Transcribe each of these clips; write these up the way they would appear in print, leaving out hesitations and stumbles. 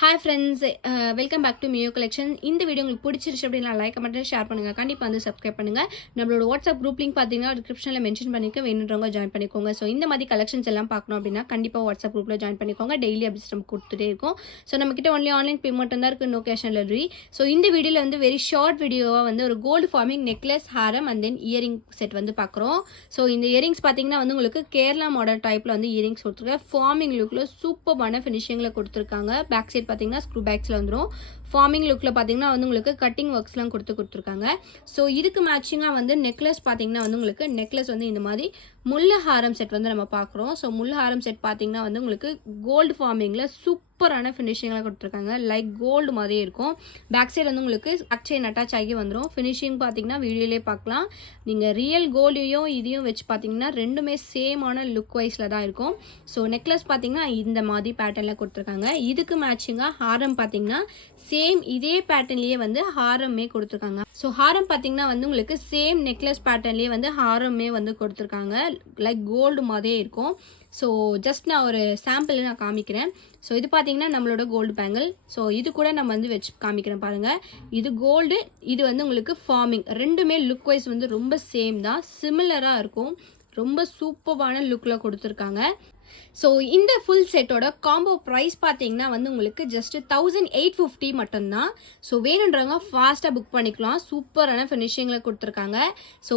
Hi friends, welcome back to மியோ collection. இந்த video உங்களுக்கு பிடிச்சிருச்சு அப்படின்னா லைக் கமெண்ட் ஷேர் பண்ணுங்கள். கண்டிப்பாக வந்து சப்ஸ்கிரைப் பண்ணுங்கள். நம்மளோட வாட்ஸ்அப் குரூப் லிங்க் பார்த்தீங்கன்னா டிஸ்கிரிப்ஷனில் மென்ஷன் பண்ணிக்க, வேணுன்றவங்க ஜாயின் பண்ணிக்கோங்க. ஸோ இந்த மாதிரி கலெக்ஷன்ஸ் எல்லாம் பார்க்கணும் அப்படின்னா கண்டிப்பாக வாட்ஸ்அப் குரூப்பில் ஜாயின் பண்ணிக்கோங்க. டெய்லி அப்டேட்ஸ் நம்ம கொடுத்துட்டே இருக்கும். ஸோ நம்மக்கிட்ட ஒன்லி ஆன்லைன் பேமெண்ட் தான் இருக்குது, no cash on delivery. So இந்த வீடியோவில் வந்து வெரி ஷார்ட் வீடியோவாக வந்து ஒரு கோல்டு ஃபார்மிங் நெக்லஸ், ஹாரம் அண்ட் தென் இயரிங் செட் வந்து பார்க்குறோம். ஸோ இந்த இயரிங்ஸ் பார்த்தீங்கன்னா வந்து உங்களுக்கு கேரளா மாடல் டைப்பில் வந்து இயரிங்ஸ் கொடுத்துருக்காங்க. ஃபார்மிங் லுக்கில் சூப்பரான ஃபினிஷிங்கில் கொடுத்துருக்காங்க. பேக் சைட் பார்த்தீங்கன்னா ஸ்க்ரூ பேக்ஸில் வந்துடும். ஃபார்மிங் லுக்கில் பார்த்தீங்கன்னா வந்து உங்களுக்கு கட்டிங் ஒர்க்ஸ்லாம் கொடுத்துருக்காங்க. ஸோ இதுக்கு மேட்சிங்காக வந்து நெக்லஸ் பார்த்தீங்கன்னா வந்து உங்களுக்கு நெக்லஸ் வந்து இந்த மாதிரி முல்லை ஹாரம் செட் வந்து நம்ம பார்க்குறோம். ஸோ முல்லை ஹாரம் செட் பார்த்தீங்கன்னா வந்து உங்களுக்கு கோல்டு ஃபார்மிங்கில் சூப்பரான ஃபினிஷிங்லாம் கொடுத்துருக்காங்க. லைக் கோல்டு மாதிரியே இருக்கும். பேக் சைடு வந்து உங்களுக்கு பேக் செயின் அட்டாச் ஆகி வந்துடும். ஃபினிஷிங் பார்த்தீங்கன்னா வீடியோலேயே பார்க்கலாம். நீங்கள் ரியல் கோல்டையும் இதையும் வச்சு பார்த்தீங்கன்னா ரெண்டுமே சேமான லுக் வைஸில் தான் இருக்கும். ஸோ நெக்லஸ் பார்த்தீங்கன்னா இந்த மாதிரி பேட்டர்னில் கொடுத்துருக்காங்க. இதுக்கு மேட்சிங்காக ஹாரம் பார்த்தீங்கன்னா சேம் இதே பேட்டர்ன்லேயே வந்து ஹாரமே கொடுத்துருக்காங்க. ஸோ ஹாரம் பார்த்தீங்கன்னா வந்து உங்களுக்கு சேம் நெக்லஸ் பேட்டர்ன்லேயே வந்து ஹாரமே வந்து கொடுத்துருக்காங்க. லைக் கோல்டு மாதிரியே இருக்கும். ஸோ ஜஸ்ட் நான் ஒரு சாம்பிள் நான் காமிக்கிறேன். ஸோ இது பார்த்தீங்கன்னா நம்மளோட கோல்டு பேங்கிள். ஸோ இது கூட நம்ம வந்து வச்சு காமிக்கிறேன் பாருங்கள். இது கோல்டு, இது வந்து உங்களுக்கு ஃபார்மிங். ரெண்டுமே லுக் வைஸ் வந்து ரொம்ப சேம் தான், சிமிலராக இருக்கும். ரொம்ப சூப்பரான லுக்கில் கொடுத்துருக்காங்க. ஸோ இந்த ஃபுல் செட்டோட காம்போ ப்ரைஸ் பார்த்தீங்கன்னா வந்து உங்களுக்கு ஜஸ்ட் 1850 மட்டும்தான். ஸோ வேணுன்றவங்க ஃபாஸ்ட்டாக புக் பண்ணிக்கலாம். சூப்பரான ஃபினிஷிங்கில் கொடுத்துருக்காங்க. ஸோ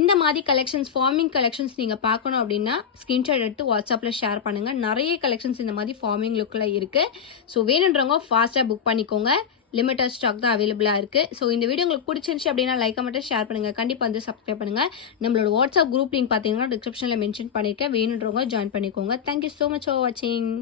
இந்த மாதிரி கலெக்ஷன்ஸ், ஃபார்மிங் கலெக்ஷன்ஸ் நீங்கள் பார்க்கணும் அப்படின்னா ஸ்க்ரீன்ஷாட் எடுத்து வாட்ஸ்அப்பில் ஷேர் பண்ணுங்கள். நிறைய கலெக்ஷன்ஸ் இந்த மாதிரி ஃபார்மிங் லுக்கில் இருக்குது. ஸோ வேணுன்றவங்க ஃபாஸ்ட்டாக புக் பண்ணிக்கோங்க. லிமிட்டட் ஸ்டாக் தான் அவைலபிளாக இருக்குது. ஸோ இந்த வீடியோ உங்களுக்கு பிடிச்சிருந்துச்சு அப்படின்னா லைக் மட்டும் ஷேர் பண்ணுங்கள். கண்டிப்பாக வந்து சப்ஸ்கிரைப் பண்ணுங்கள். நம்மளோட வாட்ஸ்அப் குரூப் லிங்க் பார்த்தீங்கன்னா டிஸ்கிரிப்ஷனில் மென்ஷன் பண்ணியிருக்கேன். வேணுன்றவங்க ஜாயின் பண்ணிக்கோங்க. தேங்க்யூ ஸோ மச் ஃபார் வாட்சிங்.